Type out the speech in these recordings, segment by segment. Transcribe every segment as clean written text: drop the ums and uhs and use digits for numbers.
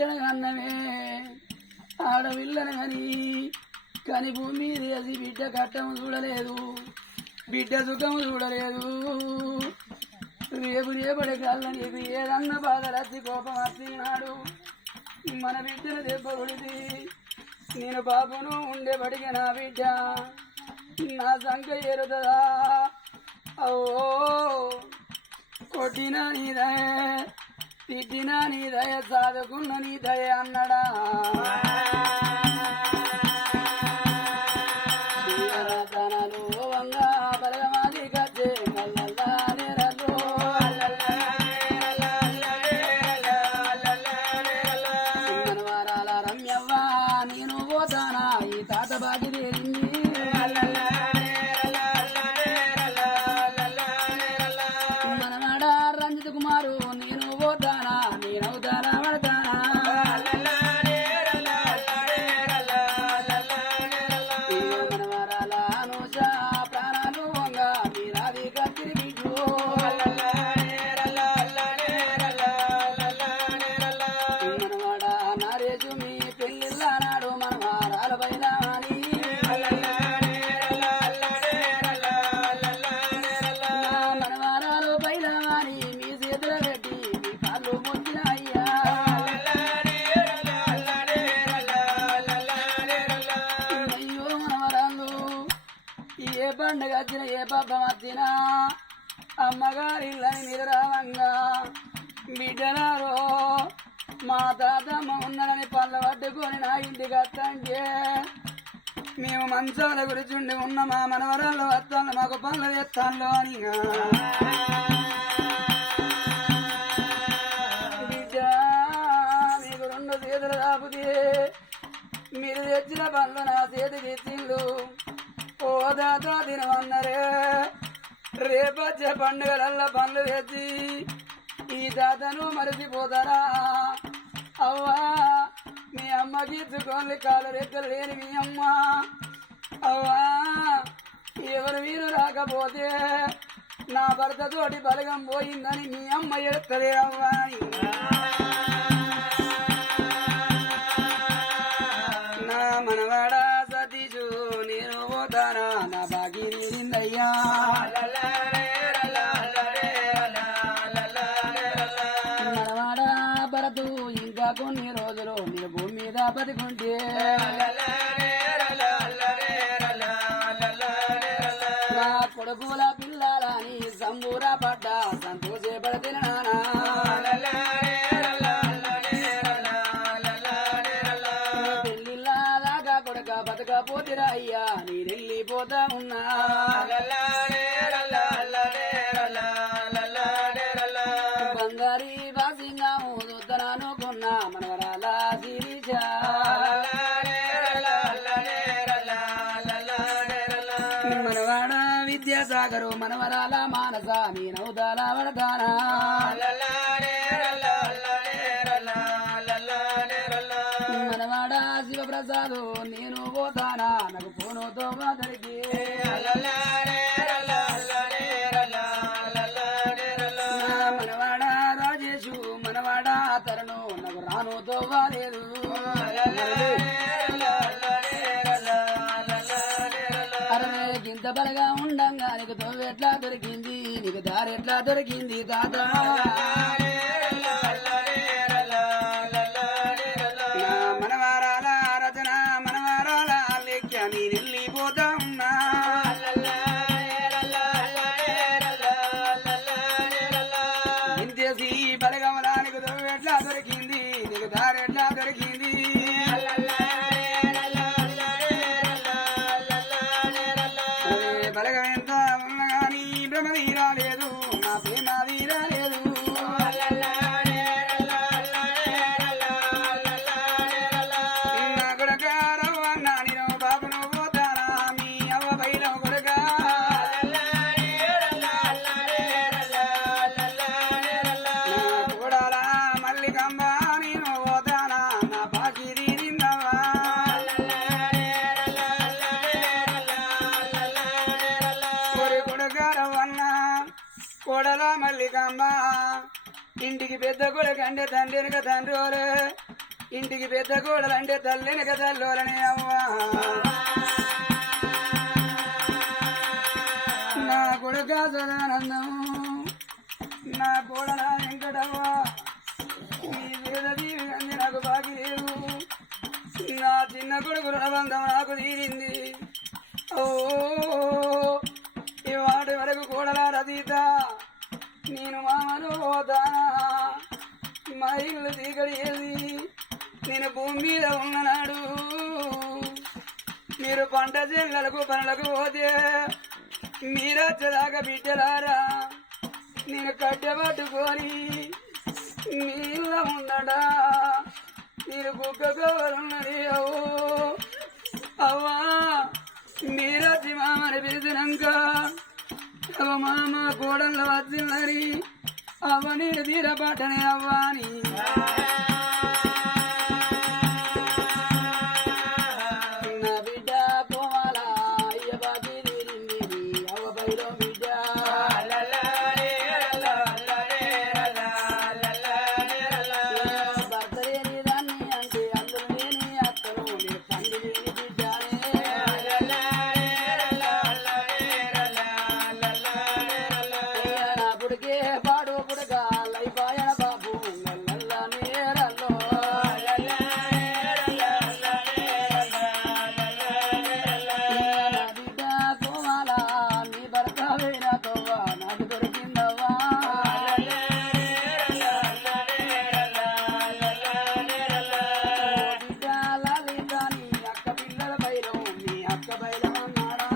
బిడ్డను కన్నమే ఆడపిల్లను కానీ భూమి చేసి బిడ్డ కట్టము చూడలేదు, బిడ్డ సుఖము చూడలేదు. రేపు రేపటి కళ్ళ నీకు ఏదన్న బాధ రచ్చి కోపం వచ్చినాడు. మన బిడ్డను దెబ్బ కొడితే నేను బాబును ఉండేబడిగా నా బిడ్డ నా సంఖ ఏరుతుందా? ఓ కొట్టినా నీ దయ, తిట్టినా నీ దయ, సాదుకున్న నీ దయ అన్నడా. తనలు వంగా బలగమాది కచ్చే మల్లల్లా నేరలు మనవారాల రమ్యవ్వ నేను పోతానా ఈ తాత బాగి తేలింది. మనవాడ రంజిత్ కుమారు నేను పోతానా నేనవుతానా పడతానా. మనవరాల అనుష ప్రాణాలు వంగ మీరాది కత్తిరి బిడ్డు మనవాడ నరేజు మీ పెళ్ళిళ్ళ నాడు మనవారాల పైన మనవారాలు పైన మీ చేతుల పెట్టి మీ కాళ్ళు మొక్కిన అయ్యా. అయ్యో మనవరాలు ఏ పండుగ వచ్చినా ఏ పాపం వచ్చినా అమ్మగారిల్లని నిద్రావంగా బిడ్డనారో మా తాతమ్మ ఉన్నదని పళ్ళ పట్టుకొని నా ఇంటికి వస్తంటే మేము మంచాల గురించి ఉండి ఉన్న మా మనవరాళ్ళు వస్తాను మాకు పనులు చేస్తాను అని బిడ్డ మీకు రెండు చేతులు కాపుతే మీరు తెచ్చిన పనులు నా చేతికి ఇచ్చిండు. ఓ దాత తినమన్నరే రేపచ్చే పండుగలల్లా పనులు తెచ్చి ఈ దాతను మరిచిపోతారా? అవ్వా మీ అమ్మకి ఇచ్చుకోని కాలు రెక్కలు లేని మీ అమ్మ. అవ్వా ఎవరు వీరు రాకపోతే నా భర్త తోటి బలగం పోయిందని మీ అమ్మ ఎడతలే అవ్వా. నా మనవాడ సతీషు నేను పోతానా నా బాగి నీరిందయ్యా. మనవాడ భరతు ఇంకా కొన్ని రోజులు మీరు భూమి మీద బతికుంటే నా కొడుకుల పిల్లలని సంబూర పడ్డ సంతోషపడితే నానా. పెళ్ళిళ్ళ దాకా కొడుక బతకపోతిరా అయ్యా నేనెళ్ళిపోతా ఉన్నా. బంగారీ బాసింగా చూద్దనానుకున్నా మనవరాల శిరీష. మనవాడ విద్యాసాగరు మనవరాల మానస నేనవుతాలా పడతానా. మనవాడ శివప్రసాదు నేను పోతానా నాకు ఫోనుతో మాదరికి. మనవాడ రాజేషు మనవాడ తరుణు నాకు రాను తోవాలేదు. అరే గింత బలగా ఉండంగా నీకు తోవ ఎట్లా దొరికింది, నీకు దారి ఎట్లా దొరికింది తాత? మనవారాల రచన మనవారాల లెక్క నేనెళ్ళిపోతా ఉన్నా. ఇంతేసి బలగమలా నీకు తోవ ఎట్లా దొరికింది, నీకు దారి ఎట్లా దొరికింది? బలగం ఎంత ఉన్నా కానీ బ్రహ్మది రాలేదు, నా ప్రేమది రాలేదు. నా కొడుక రవ్వన్నా నేను బాబును పోతానా మీ అవ్వ బయట కొడుక. కూడాలా మల్లికంబ నేను పోతానా నా బాకీ తీరిందవ్వా. కోడల మల్లికమ్మ ఇంటికి పెద్ద కొడుకు అంటే తండ్రి వెనుక తండ్రి ఇంటికి పెద్ద కోడలంటే తల్లిని కదల్లోరనే అవ్వా నా కొడుక సదానందం నా కోడల వెంకటవ్వ నీ వేద దీవి అంది నాకు బాకి లేవు నా చిన్న కొడుకు రుణబంధం నాకు తీరింది ఓ ఇవాటి వరకు కోడల రతీత నేను మామను పోతానా మా ఇల్లు తీగడేది నేను భూమి మీద ఉన్ననాడు మీరు పంట చెల్లలకు పనులకు పోతే మీరొచ్చేదాకా బిడ్డలారా నేను కట్టెపట్టుకొని నీళ్ళ ఉండడా నేను కుక్కకోరున్నది అవ్వా మీరొచ్చి మామని పిలిచినాక అవ మామ కోడల్లో వచ్చిందని అవ్వ నేను తీరపట్టనే అవ్వాని నా బిడ్డ పోవాలా అయ్య బాబీ తీరింది అవ్వ బయలో బిడ్డ భర్త లేని దాన్ని అంటే అల్లు లేని అత్తను నేను పండి లేని బిడ్డనే నా పుడికే పాడు పుడగా లైపాయన బాబు నల్ల నేరల్లో నా బిడ్డ కోమాల నీ భర్త వేణ తోవా నాకు దొరికిందవ్వా బిడ్డ లలిత నీ అక్క పిల్లల బైరం మీ అక్క బైరం అన్నాడా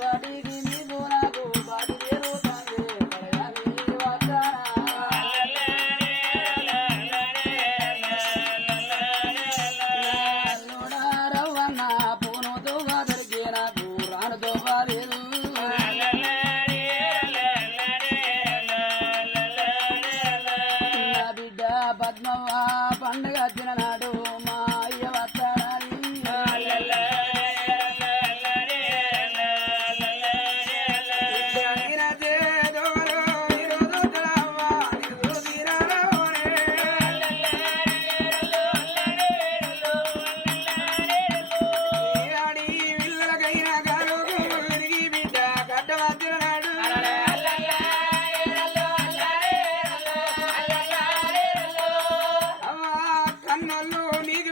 వాటికి నీకు నాకు బాటి జరుగుతుంది పడయాని వస్తానా అల్లుడా రవ్వన్న పూనుతో దొరికే నాకు రానుతో బాలేదు నా బిడ్డ పద్మవ్వ పండుగ వచ్చిన నాడు మా అయ్య వస్తాడని కన్నోళ్ళు నీకు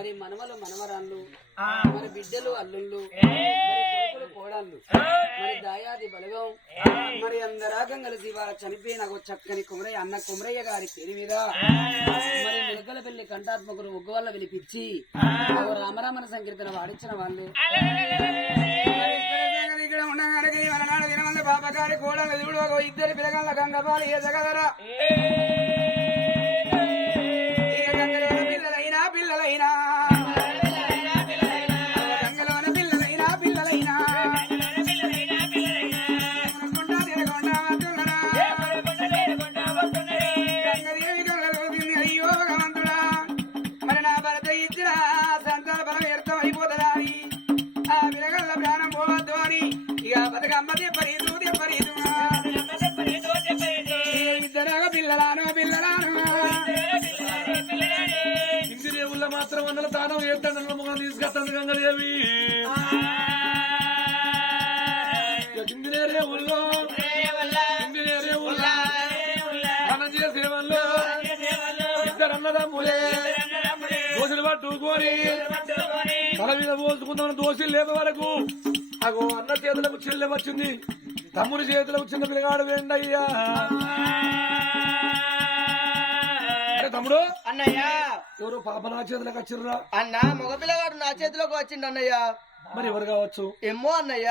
మరి మనవలు మనవరాళ్ళు మరి బిడ్డలు అల్లుళ్ళు మరి కొడుకులు కోడళ్ళు మరి దాయాది బలగం మరి అందరాగం కలిసి ఇవాళ చనిపోయిన ఒక చక్కని కుమరయ్య అన్న కుమరయ్య గారి పేరు మీద మరి మిలకల పెళ్లి కంఠాత్మకులు ఒగ్గు వల్ల వినిపించి రామరామన సంకీర్తన వాడించిన వాళ్ళు ఇక్కడ ఉండగానే వలనాడు దినమంది బాబగారి కోడలు చూడు ఇద్దరు పిల్లగల్ల గంగపాలు ఏ జగదరా పిల్లలైనా పిల్లలైనా గంగలోన పిల్లలైనా పిల్లలైనా గంగదేవి కళ్ళలో అయ్యో భగవంతుడా మరి నా భర్త ఇచ్చిన సంతాన బలం వ్యర్థం అయిపోతుందా అని ఆ పిల్లగల్ల ప్రాణం పోవద్దు అని ఇక బతుకమ్మ తెప్పరీదు తెప్పరీదు ఇద్దరు పిల్లలాను పిల్లలాను ఇందిరేవుల్లో మాత్రం అన్నల తానం ఏడ్డంలో మొగం తీసుకొస్తుంది గంగదేవి ఇందిరేవుల్లో మనం చేసే వాళ్ళు ఇద్దరు అన్నదమ్ములే దోశలు పట్టుకొని తల మీద పోసుకుందామని దోశలు లేపే వరకు అగో అన్న చేతులకు చెల్లె వచ్చింది తమ్ముడి చేతులకు చిన్న పిల్లగాడు వేండయ్యా తమ్ముడు అన్నయ్య ఎవరు పాప నా చేతులకు వచ్చిర్రా అన్న మగపిల్లగాడు నా చేతిలోకి వచ్చిండు అన్నయ్య మరి ఎవరు కావచ్చు ఏమో అన్నయ్య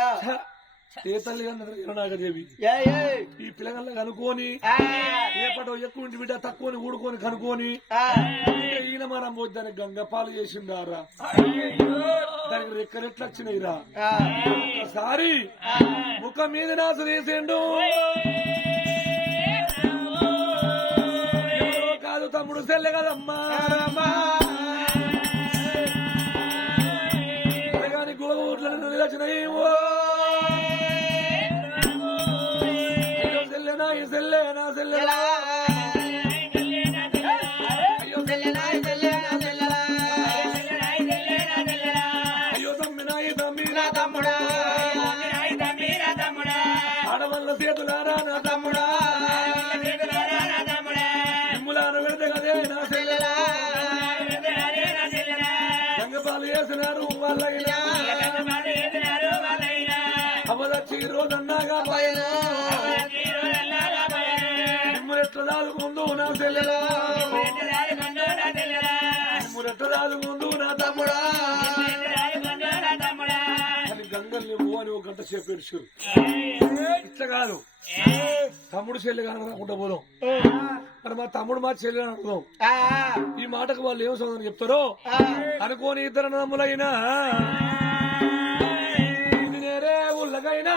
ఏ తల్లి నాగదేవి ఈ పిల్లగల్లా కనుక్కొని ఏపటో ఎక్కువ ఇంటి బిడ్డ తక్కువని ఊడుకొని కనుక్కొని ఈయన మనం పోయి దానికి గంగపాలు చేసిండారా దానికి రెక్కరెట్లు వచ్చినాయిరా ఒకసారి ముఖం మీద నాసు వేసిండు కాదు తమ్ముడు సెల్లె కదమ్మా కానీ గోగూట్ల నిలచినాయి సెల్లెనా సెల్లెనా అయ్యో తమ్మినాయి తమ్మినా తమ్ముడా ఆడవల్ల చేతులారా నా తమ్ముడా నిమ్ములాను పెడితే కదే నా సెల్లెలా గంగపాలు వేసినారు వాళ్ళైనా అవదచ్చి రోజన్నాగా పైన నిమ్మురెట్ల దాదుకుందు నా సెల్లెలా నిమ్మురెట్ల దాదుకుందు నా తమ్ముడా అని గంగల్ని అని ఒక గంట సేపు ఏడ్చారు ఇట్లా కాదు తమ్ముడు చెల్లి కనకుండా పోదాం మరి మా తమ్ముడు మా చెల్లి అనుకుందాం ఈ మాటకు వాళ్ళు ఏం సోదరు చెప్తారో అనుకోని ఇద్దరు నమ్ములైనా నేరే ఊళ్ళకైనా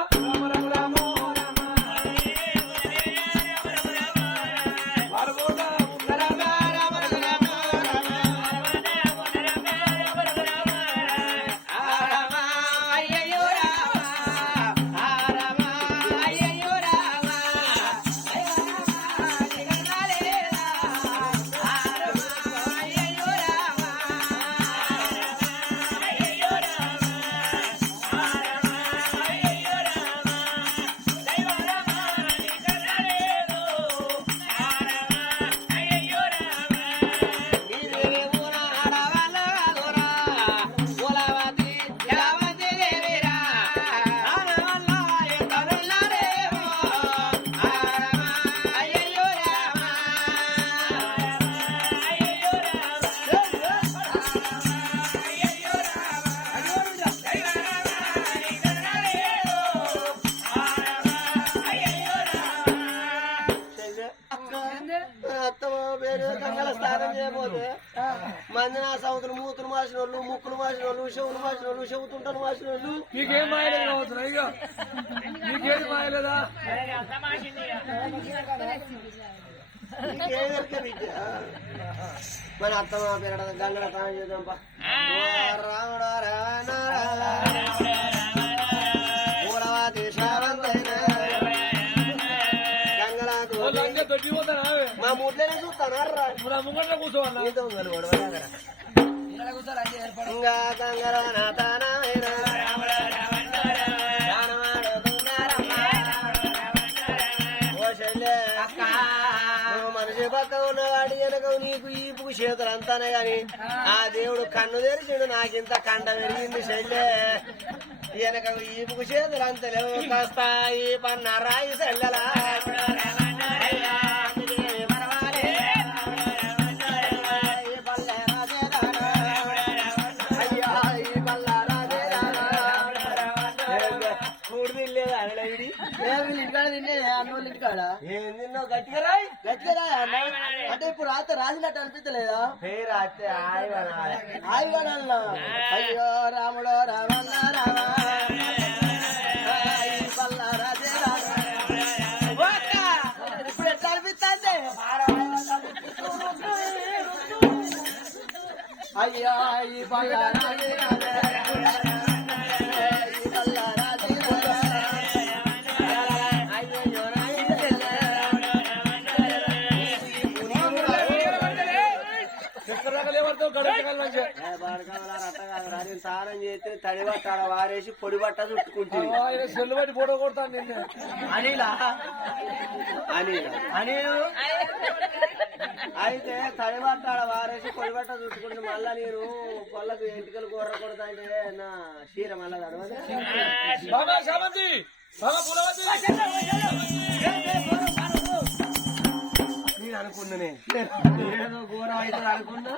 మందిన సంవత్సరం మూతులు మాసిన వాళ్ళు ముక్కులు మాసిన వాళ్ళు చెవులు మాసిన వాళ్ళు చెబుతుంటారు మాసిన వాళ్ళు మీకేం మాయలేదు కావచ్చు ఇక మీకేది మాయలేదా మన అత్తమ్మ పేరు గంగడ తాను చేద్దాం రాముడు మా ముట్లనే చూస్తాను ముంగట్లో కూర్చోవాలా ఇంకా గంగర మనిషి పక్క ఉన్నవాడి వెనక నీకు ఈపు ఈపుకు చేతులు అంతానే గాని ఆ దేవుడు కన్ను తెరిచిండు నాకింత కండ పెరిగింది చెల్లె వెనక ఈపుకు చేతులు అంత లేవు కాస్త ఈ పన్నరాయి చెల్లెలా అంటే ఇప్పుడు రాత్రి రాసినట్టు అనిపించలేదా అయ్యో రాముడో రామన్న రామ ఇప్పుడు ఎట్లా అనిపిస్తుంది అయ్యో ఈ పల్ల స్నానం చేస్తే తడి బట్ట వారేసి పొడి బట్ట చుట్టుకుంటుంది సెల్లు బట్టి ఫోటో కొడతాను నిన్ను అనిలా అనిలు అయితే తడి బట్ట వారేసి పొడి బట్ట చుట్టుకుంటే మళ్ళా నేను పొలకు ఎంటికలు కూర కొడతా అంటే నా చీర మళ్ళా బాగా శామంతి బాగా పులవతి నేను అనుకున్నానే ఏదో ఘోరం అవుతుంది అనుకున్నా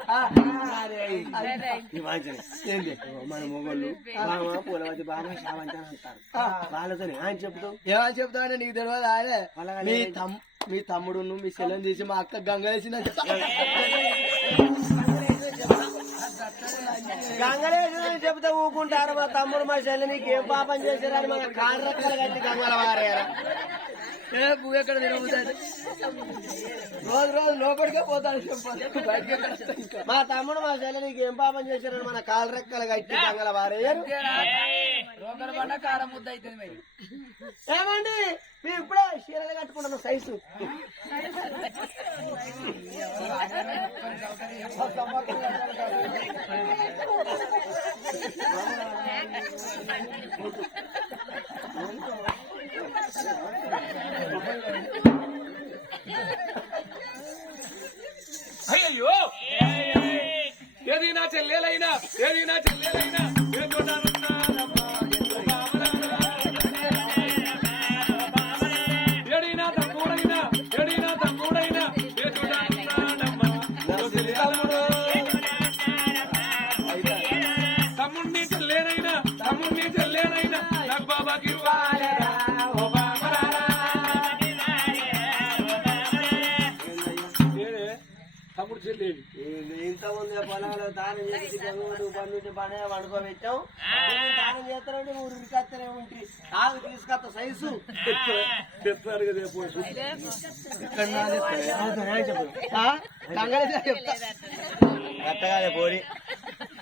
ఏంటి మన మొగోళ్ళు బామ పూలవతి బామ శావంతి అని అంటారు వాళ్ళతోనే ఆయన చెప్తావు ఏమని చెప్తానంటే నీకు తెలియదు ఆయనే మీ తమ్ముడు మీ సెల్లని తీసి మా అక్క గంగ వేసిందని గంగలేసిందని చెప్తే ఊకుంటారు మా తమ్ముడు మా చెల్లి నీకు ఏం పాపం చేశారని మన కాళ్ళు రెక్కలు కట్టి గంగల వారేరా పువ్వు ఎక్కడ తినబోతుంది రోజు లోపలికే పోతాను చెప్పాలి మా తమ్ముడు మా చెల్లి నీకు ఏం పాపం చేశారని మన కాళ్ళు రెక్కలు కట్టి గంగల వారేరు కారం ముద్ద అవుతుంది మరి ఏమండి మేము ఇప్పుడే చీరలు కట్టుకుంటున్నాం సైజు అయ్యో ఏది నా చెల్లెలైనా ఏడినా తమ్ముడైనా తమ్ముడిని చెల్లేనైనా నాకు బాబాకి ఇవ్వాలేరా ఓ బాబరారా తమ్ముడు చెల్లేది ఇంతకుముందు పొలాలు దానం చేసి పండు పనే వండుకోబెట్టాం దానం చేస్తారంటే ఉరికత్తనే ఉంటే తాగు తీసుకొస్తా సైజు తెస్తారు కదా అట్టగానే పోడి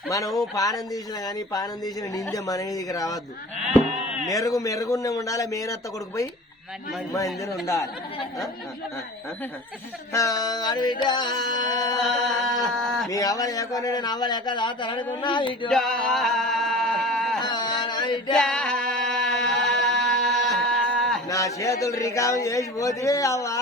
మనం పానం తీసిన కానీ పానం తీసిన నిందే మన మీదకి రావద్దు మెరుగునే ఉండాలి మేనత్త కొడుకు పోయి మా ఇంజన్ ఉండాలి మీ అవ్వలు ఎక్కడ నేను అవ్వలు ఎక్కడ తలనుకున్నా నా చేతులు రికామ్ చేసిపోతే అవ్వా